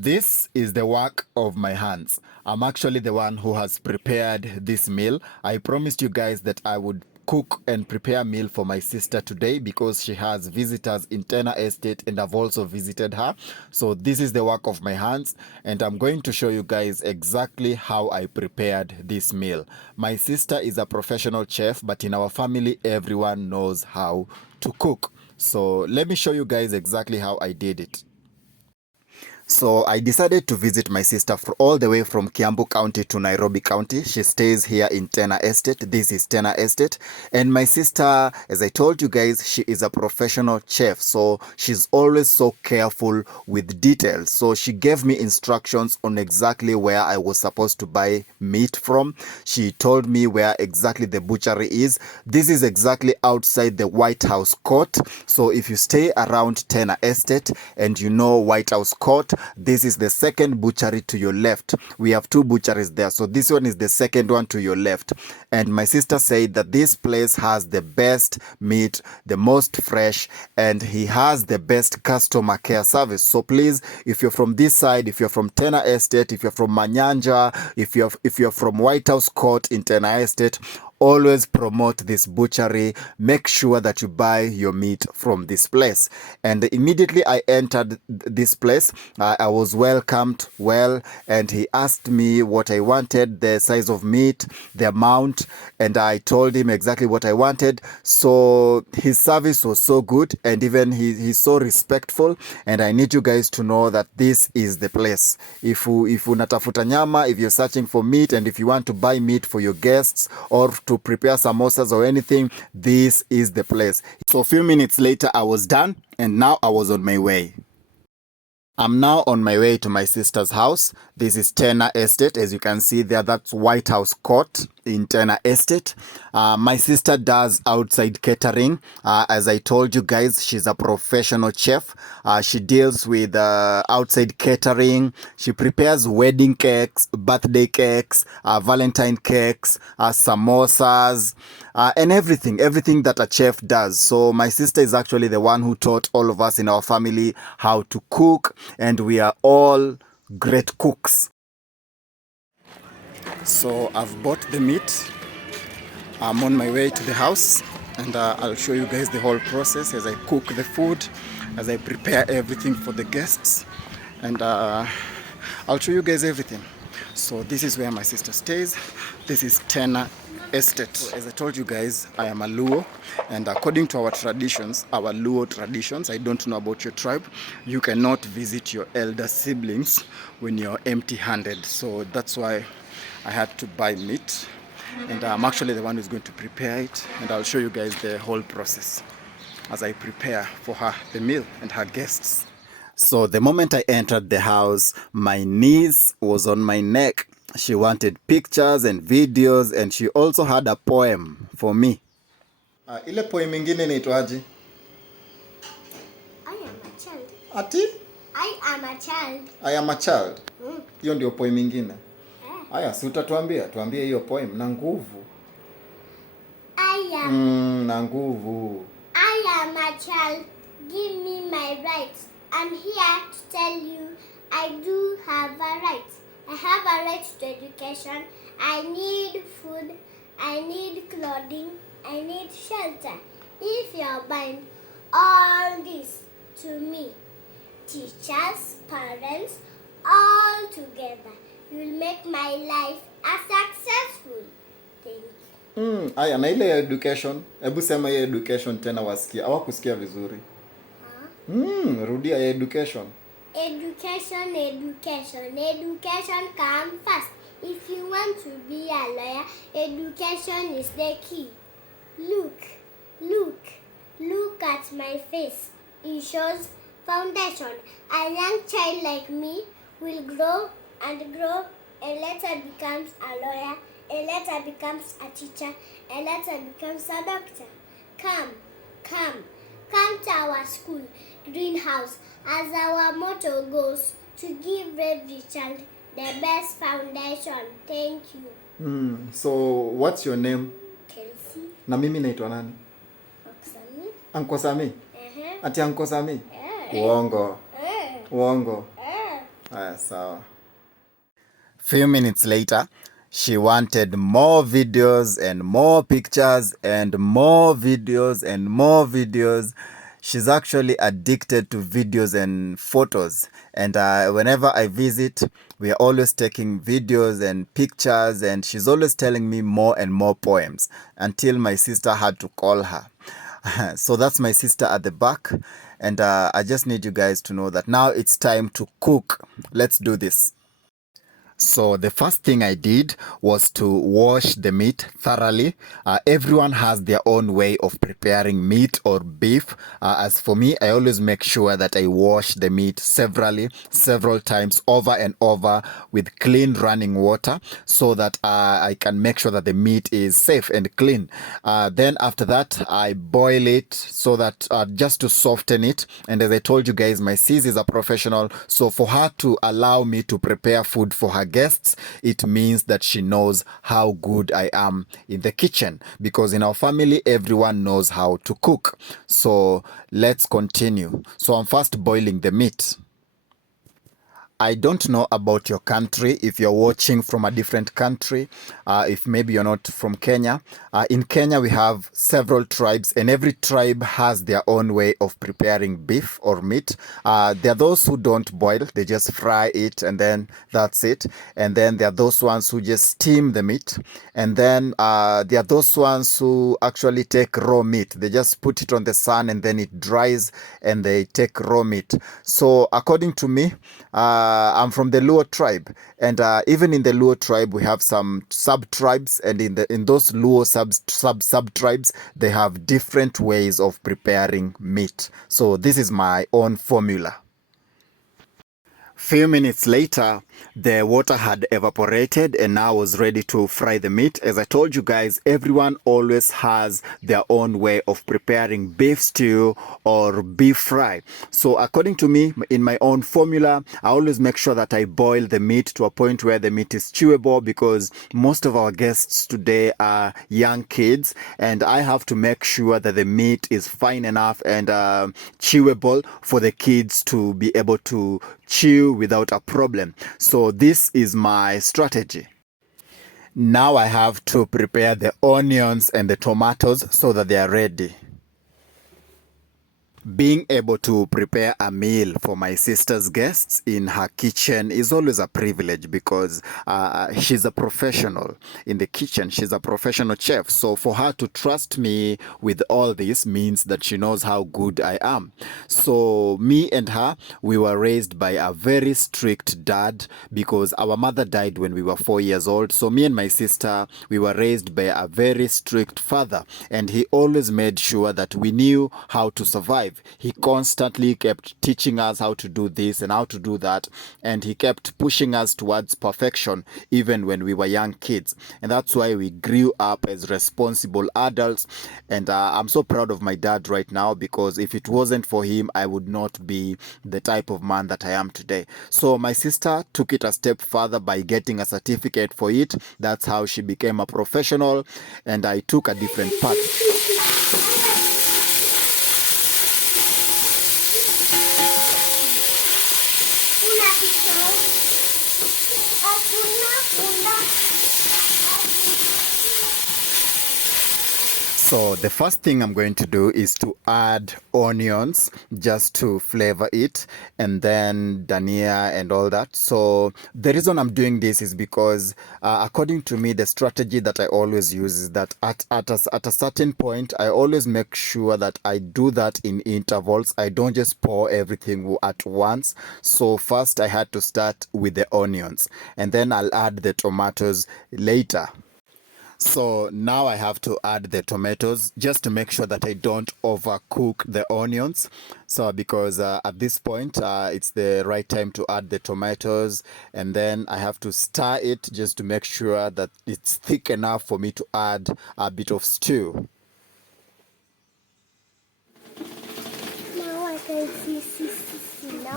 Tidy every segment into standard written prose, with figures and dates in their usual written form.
This is the work of my hands. I'm actually the one who has prepared this meal. I promised you guys that I would cook and prepare a meal for my sister today because she has visitors in Tena Estate and I've also visited her. So this is the work of my hands and I'm going to show you guys exactly how I prepared this meal. My sister is a professional chef, but in our family everyone knows how to cook. So let me show you guys exactly how I did it. So I decided to visit my sister all the way from Kiambu County to Nairobi County. She stays here in Tena Estate. This is Tena Estate. And my sister, as I told you guys, she is a professional chef. So she's always so careful with details. So she gave me instructions on exactly where I was supposed to buy meat from. She told me where exactly the butchery is. This is exactly outside the White House Court. So if you stay around Tena Estate and you know White House Court, this is the second butchery to your left. We have two butcheries there. So this one is the second one to your left. And my sister said that this place has the best meat, the most fresh, and he has the best customer care service. So please, if you're from this side, if you're from Tena Estate, if you're from Manyanja, if you're from White House Court in Tena Estate, always promote this butchery. Make sure that you buy your meat from this place. And immediately I entered this place, I was welcomed well, and he asked me what I wanted, the size of meat, the amount, and I told him exactly what I wanted. So his service was so good, and even he's so respectful. And I need you guys to know that this is the place. If unatafuta nyama, if you're searching for meat, and if you want to buy meat for your guests or to prepare samosas or anything, this is the place. So a few minutes later I was done and now I was on my way. I'm now on my way to my sister's house. This is Tena Estate. As you can see there, that's White House Court in Tena Estate. My sister does outside catering. As I told you guys, she's a professional chef. She deals with outside catering. She prepares wedding cakes, birthday cakes, Valentine cakes, samosas, and everything that a chef does. So my sister is actually the one who taught all of us in our family how to cook, and we are all great cooks. So I've bought the meat. I'm on my way to the house, and I'll show you guys the whole process as I cook the food, as I prepare everything for the guests, and I'll show you guys everything. So this is where my sister stays. This is Tena Estate. So as I told you guys, I am a Luo, and according to our traditions, our Luo traditions, I don't know about your tribe, you cannot visit your elder siblings when you're empty-handed. So that's why I had to buy meat, and I'm actually the one who's going to prepare it, and I'll show you guys the whole process as I prepare for her the meal and her guests. So the moment I entered the house, my niece was on my neck. She wanted pictures and videos, and she also had a poem for me. Ile poem ingine inaitwaje? I am a child. Ati? I am a child. I am a child. Hiyo ndio poem ingine. Aya, si tuambie hiyo poem na nguvu. Na nguvu. I am a child. Give me my rights. I'm here to tell you I do have a right. I have a right to education. I need food. I need clothing. I need shelter. If you're buying all this to me, teachers, parents, all together, you'll make my life a successful. Thank you. Aya, na ile education, hebu sema hiyo education tena wasikia. Hawakusikia vizuri. Rudia education. Education, come first. If you want to be a lawyer, education is the key. Look at my face. It shows foundation. A young child like me will grow and grow, and later becomes a lawyer, and later becomes a teacher, and later becomes a doctor. Come to our school, greenhouse, as our motto goes, to give every child the best foundation. Thank you. So what's your name? Kelsey. Na mimi naitwa nani? Oksami. Anko Sami? Ati Anko Sami? Yeah. Uongo. So few minutes later, she wanted more videos and more pictures and more videos and more videos. She's actually addicted to videos and photos. And whenever I visit, we are always taking videos and pictures, and she's always telling me more and more poems until my sister had to call her. So that's my sister at the back. And I just need you guys to know that now it's time to cook. Let's do this. So the first thing I did was to wash the meat thoroughly. Everyone has their own way of preparing meat or beef. As for me, I always make sure that I wash the meat several times over and over with clean running water so that I can make sure that the meat is safe and clean. Then after that, I boil it so that just to soften it. And as I told you guys, my sis is a professional. So for her to allow me to prepare food for her guests, it means that she knows how good I am in the kitchen, because in our family everyone knows how to cook. So let's continue. So I'm first boiling the meat. I don't know about your country, if you're watching from a different country, if maybe you're not from Kenya. In Kenya, we have several tribes, and every tribe has their own way of preparing beef or meat. There are those who don't boil, they just fry it, and then that's it. And then there are those ones who just steam the meat. And then there are those ones who actually take raw meat. They just put it on the sun, and then it dries, and they take raw meat. So according to me, I'm from the Luo tribe, and even in the Luo tribe, we have some sub-tribes, and in those Luo sub-tribes, they have different ways of preparing meat. So this is my own formula. Few minutes later, the water had evaporated and now was ready to fry the meat. As I told you guys, everyone always has their own way of preparing beef stew or beef fry. So according to me, in my own formula, I always make sure that I boil the meat to a point where the meat is chewable, because most of our guests today are young kids, and I have to make sure that the meat is fine enough and chewable for the kids to be able to chew without a problem. So this is my strategy. Now I have to prepare the onions and the tomatoes so that they are ready. Being able to prepare a meal for my sister's guests in her kitchen is always a privilege, because she's a professional in the kitchen. She's a professional chef. So for her to trust me with all this means that she knows how good I am. So me and her, we were raised by a very strict dad, because our mother died when we were 4 years old. So me and my sister, we were raised by a very strict father, and he always made sure that we knew how to survive. He constantly kept teaching us how to do this and how to do that, and he kept pushing us towards perfection even when we were young kids. And that's why we grew up as responsible adults. And I'm so proud of my dad right now, because if it wasn't for him, I would not be the type of man that I am today. So my sister took it a step further by getting a certificate for it. That's how she became a professional, and I took a different path. So the first thing I'm going to do is to add onions just to flavor it, and then dania and all that. So the reason I'm doing this is because according to me, the strategy that I always use is that at a certain point, I always make sure that I do that in intervals. I don't just pour everything at once. So first I had to start with the onions, and then I'll add the tomatoes later. So now I have to add the tomatoes just to make sure that I don't overcook the onions. So because at this point, it's the right time to add the tomatoes, and then I have to stir it just to make sure that it's thick enough for me to add a bit of stew. Now I can see.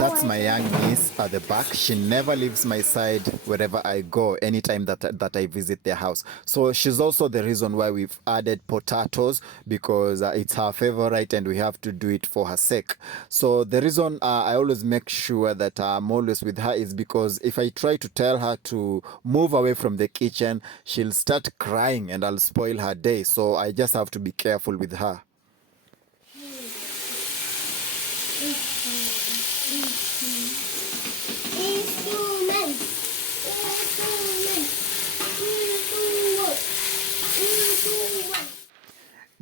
That's my young niece at the back. She never leaves my side wherever I go, anytime that I visit their house. So she's also the reason why we've added potatoes, because it's her favorite and we have to do it for her sake. So the reason I always make sure that I'm always with her is because if I try to tell her to move away from the kitchen, she'll start crying and I'll spoil her day. So I just have to be careful with her.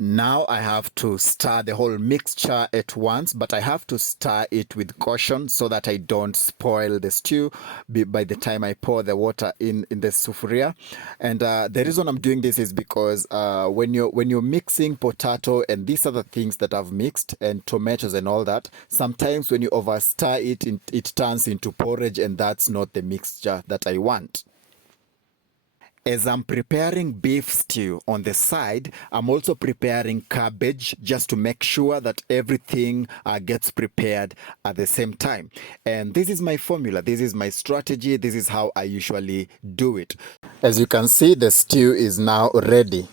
Now I have to stir the whole mixture at once, but I have to stir it with caution so that I don't spoil the stew by the time I pour the water in the sufuria. And the reason I'm doing this is because when you're mixing potato and these other things that I've mixed and tomatoes and all that, sometimes when you overstir it, it turns into porridge, and that's not the mixture that I want. As I'm preparing beef stew on the side, I'm also preparing cabbage just to make sure that everything gets prepared at the same time. And this is my formula, this is my strategy, this is how I usually do it. As you can see, the stew is now ready.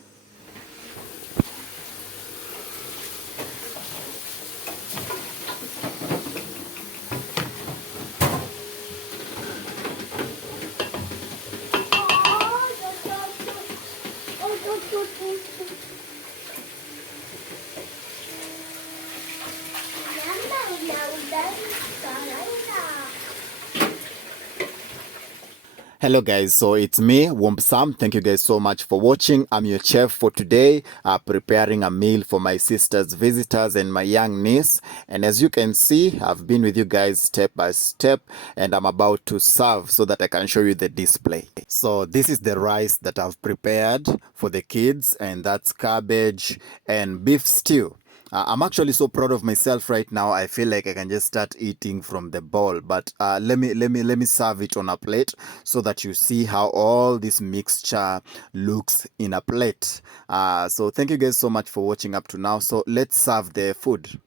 Hello guys, so it's me, Womp Sam. Thank you guys so much for watching. I'm your chef for today, preparing a meal for my sister's visitors and my young niece. And as you can see, I've been with you guys step by step, and I'm about to serve so that I can show you the display. So this is the rice that I've prepared for the kids, and that's cabbage and beef stew. I'm actually so proud of myself right now. I feel like I can just start eating from the bowl. But let me serve it on a plate so that you see how all this mixture looks in a plate. So thank you guys so much for watching up to now. So let's serve the food.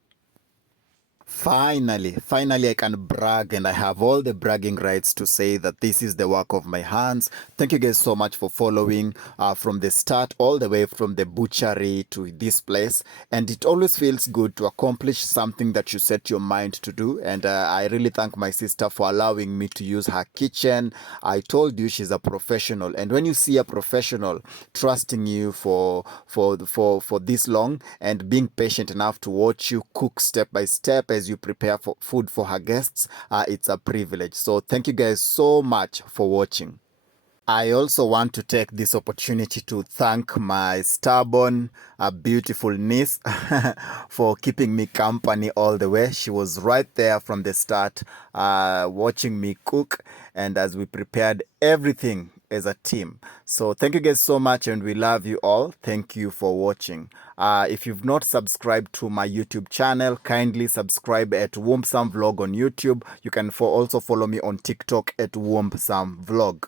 Finally, I can brag, and I have all the bragging rights to say that this is the work of my hands. Thank you guys so much for following from the start, all the way from the butchery to this place. And it always feels good to accomplish something that you set your mind to do. And I really thank my sister for allowing me to use her kitchen. I told you she's a professional, and when you see a professional trusting you for this long and being patient enough to watch you cook step by step as you prepare for food for her guests, it's a privilege. So thank you guys so much for watching. I also want to take this opportunity to thank my stubborn, beautiful niece for keeping me company all the way. She was right there from the start, watching me cook, and as we prepared everything as a team. So thank you guys so much, and we love you all. Thank you for watching. If you've not subscribed to my YouTube channel, kindly subscribe at Womp Sam Vlog on YouTube. You can also follow me on TikTok at Womp Sam Vlog.